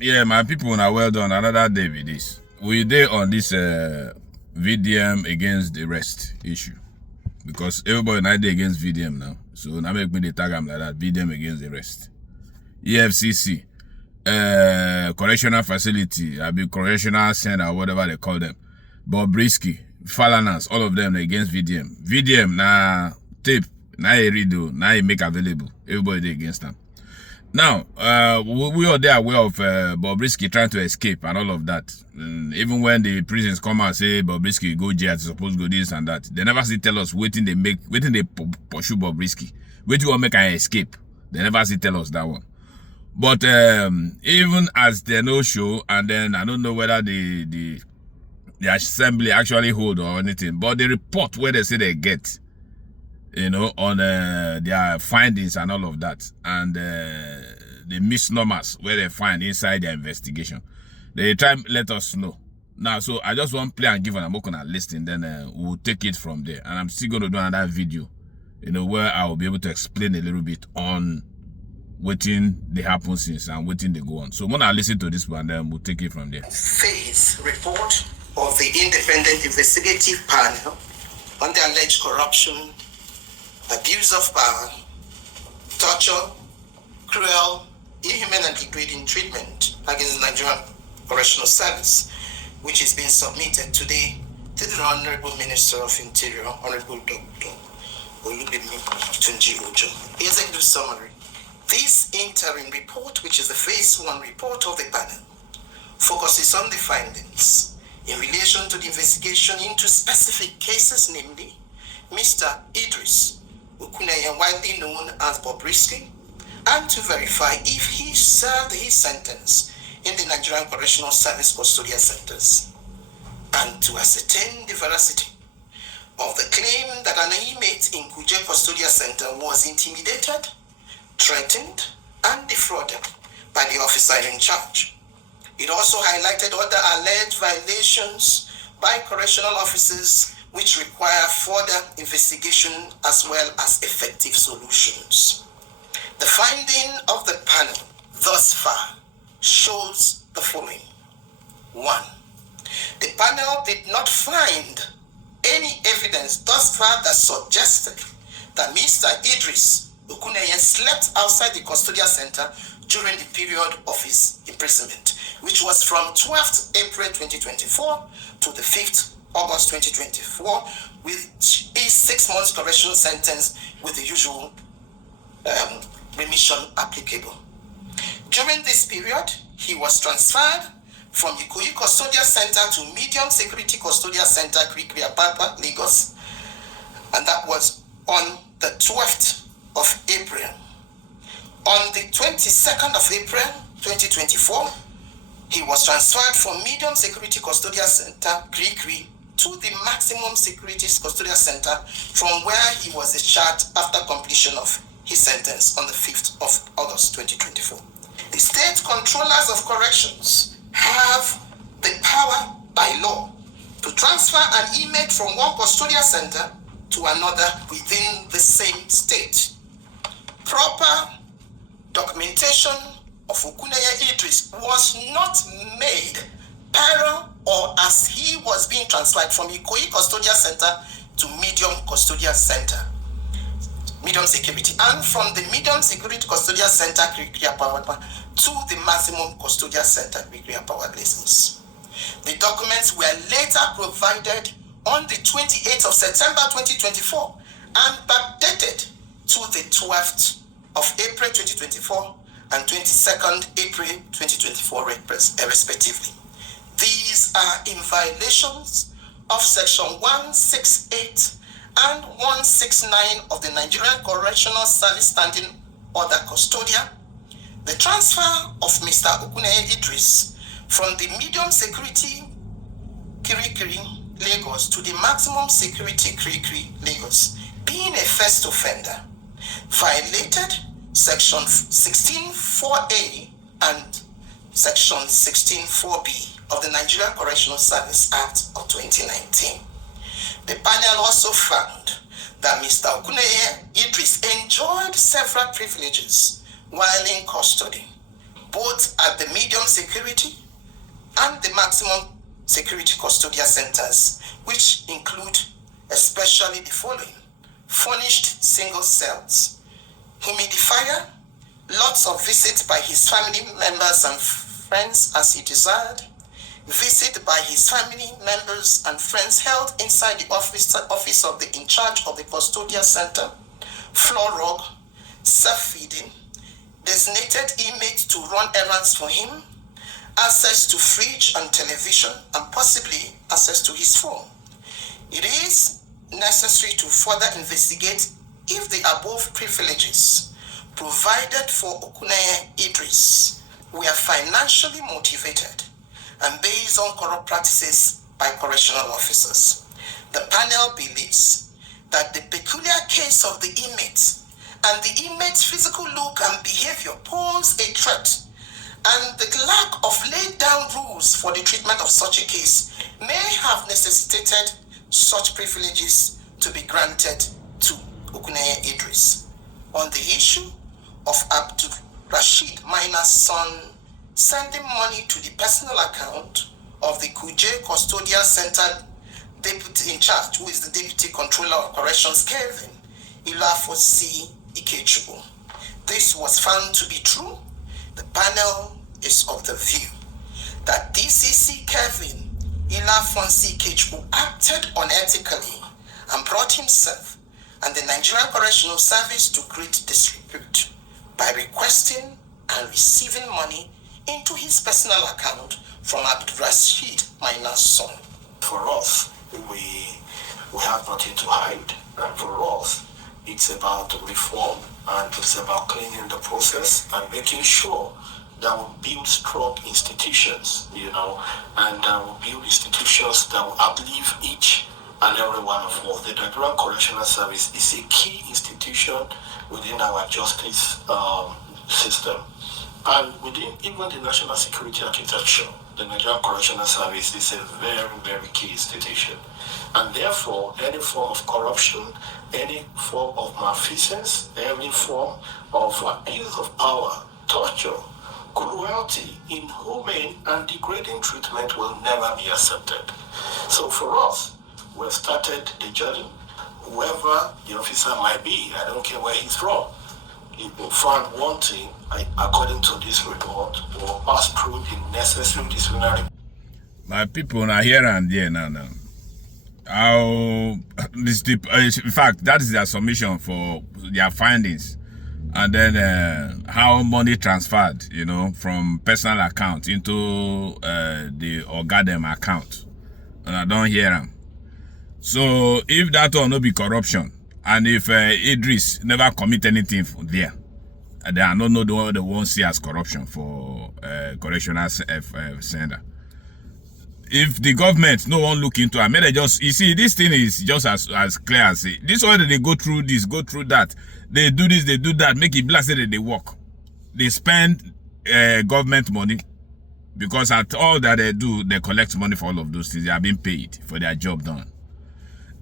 Yeah, my people, now well done. Another day with this. We did on this VDM against the rest issue. Because everybody now day against VDM now. So now make me the tag them like that. VDM against the rest. EFCC, correctional facility, I be correctional center, whatever they call them. Bobrisky, Falanas, all of them against VDM. VDM now tape, now he read, now he make available. Everybody against them. Now, we are there aware of Bobrisky trying to escape and all of that. Even when the prisons come and say Bobrisky go jail, supposed to go this and that, they never see tell us waiting they pursue Bobrisky. Waiting to make an escape. They never see tell us that one. But even as they no show, and then I don't know whether the assembly actually hold or anything, but the report where they say they get, you know, on their findings and all of that, and the misnomers where they find inside their investigation, they try to let us know. Now, so I just want to play and give an Amokona listing, then we'll take it from there. And I'm still going to do another video, you know, where I will be able to explain a little bit on waiting they happen since and waiting they go on. So when I listen to this one, then we'll take it from there. Phase report of the independent investigative panel on the alleged corruption, abuse of power, torture, cruel, inhuman and degrading treatment against the Nigerian Correctional Service, which is being submitted today to the Honorable Minister of Interior, Honorable Dr. Olubimi Tunji Ojo. Executive summary. This interim report, which is the phase 1 report of the panel, focuses on the findings in relation to the investigation into specific cases, namely Mr. Idris Okuneye, widely known as Bobrisky, and to verify if he served his sentence in the Nigerian Correctional Service custodial centers, and to ascertain the veracity of the claim that an inmate in Kuje Custodial Center was intimidated, threatened, and defrauded by the officer in charge. It also highlighted other alleged violations by correctional officers which require further investigation as well as effective solutions. The finding of the panel thus far shows the following. 1. The panel did not find any evidence thus far that suggested that Mr. Idris Okuneye slept outside the custodial center during the period of his imprisonment, which was from 12th April 2024 to the 5th August 2024, with a 6 months correctional sentence with the usual remission applicable. During this period, he was transferred from Ikoyi Custodial Center to Medium Security Custodial Center, Krikri Apapa, Lagos, and that was on the 12th of April. On the 22nd of April 2024, he was transferred from Medium Security Custodial Center, Krikri, to the Maximum Security Custodial Center, from where he was discharged after completion of his sentence on the 5th of August 2024. The state controllers of corrections have the power by law to transfer an inmate from one custodial center to another within the same state. Proper documentation of Okuneye Idris was not made prior or as he was being transferred from Ikoyi Custodial Center to Medium Custodial Center, Medium Security, and from the Medium Security Custodial Center, to the Maximum Custodial Center, Lagos. The documents were later provided on the 28th of September 2024 and backdated to the 12th of April 2024 and 22nd April 2024 respectively. These are in violations of Section 168 and 169 of the Nigerian Correctional Service Standing Order Custodia. The transfer of Mr. Okuneye Idris from the Medium Security Kirikiri, Lagos, to the Maximum Security Kirikiri, Lagos, being a first offender, violated Section 16.4a and Section 16.4b of the Nigerian Correctional Service Act of 2019. The panel also found that Mr. Okuneye Idris enjoyed several privileges while in custody. both at the medium security and the maximum security custodial centers, which include especially the following: furnished single cells, humidifier, lots of visits by his family members and friends as he desired, visit by his family members and friends held inside the office of the in charge of the custodial center, floor rug, self-feeding, designated inmates to run errands for him, access to fridge and television, and possibly access to his phone. It is necessary to further investigate if the above privileges provided for Okuneye Idris were financially motivated and based on corrupt practices by correctional officers. The panel believes that the peculiar case of the inmate and the inmate's physical look and behavior pose a threat, and the lack of laid down rules for the treatment of such a case may have necessitated such privileges to be granted to Okuneye Idris. On the issue of Abdul Rashid Minor's son sending money to the personal account of the Kuje Custodial Center deputy in charge, who is the deputy controller of corrections, Kevin Ilafosi Ikechukwu. This was found to be true. The panel is of the view that DCC Kevin Ilafosi Ikechukwu acted unethically and brought himself and the Nigerian Correctional Service to great disrepute by requesting and receiving money into his personal account from Abdurrashid Minor's son. For us, we have nothing to hide, and for us, it's about reform and it's about cleaning the process and making sure that we build strong institutions, and we build institutions that will uplift each and every one of us. The Nigerian Correctional Service is a key institution within our justice system. And within even the national security architecture, the Nigerian Correctional Service is a very, very key institution. And therefore, any form of corruption, any form of malfeasance, any form of abuse of power, torture, cruelty, inhumane and degrading treatment will never be accepted. So for us, we've started the journey. Whoever the officer might be, I don't care where he's from, if we found wanting, according to this report, will pass through the necessary disciplinary. My people are here and there now. How this, in fact, that is their submission for their findings, and then how money transferred, from personal account into the Ogadem account, and I don't hear them. So if that will not be corruption, and if Idris never commit anything there, they are not the one see as corruption for correctional center. If the government no one look into it, I mean, they just, you see, this thing is just as clear as it. This way they go through this, go through that. They do this, they do that, make it blasted that they work. They spend government money, because at all that they do, they collect money for all of those things. They are being paid for their job done.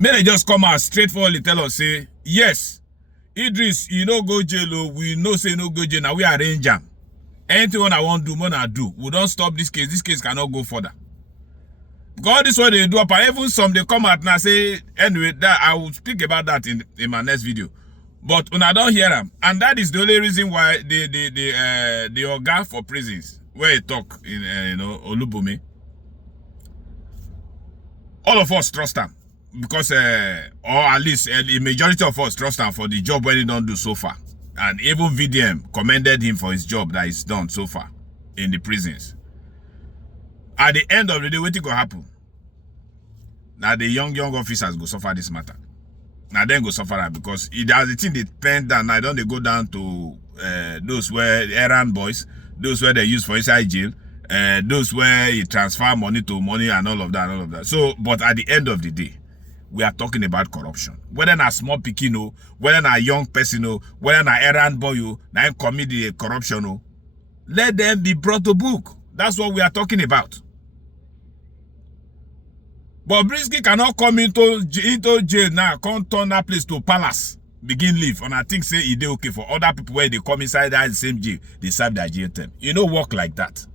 May they just come out straightforwardly tell us, say, yes, Idris, go jail, we know say no go jail, now we arrange them. Anything I want to do, more I do. We don't stop this case cannot go further. God is what they do, but even some they come out and say, anyway, that I will speak about that in my next video. But when I don't hear them, and that is the only reason why the Oga for prisons, where he talk in Olubumi, all of us trust him. Because, or at least the majority of us trust him for the job when he don't do so far. And even VDM commended him for his job that he's done so far in the prisons. At the end of the day, what will happen? Now the young officers go suffer this matter. Now then go suffer that, because it has the thing they pen down. Now don't they go down to those where errand boys, those where they use for inside jail, those where you transfer money to money and all of that. So, but at the end of the day, we are talking about corruption. Whether na small pikin, whether na young person, whether na errand boy, na commit the corruption, let them be brought to book. That's what we are talking about. Bobrisky cannot come into jail now, can't turn that place to palace. begin live, and I think say it dey okay for other people where they come inside that same jail, they serve their jail term. You know, work like that.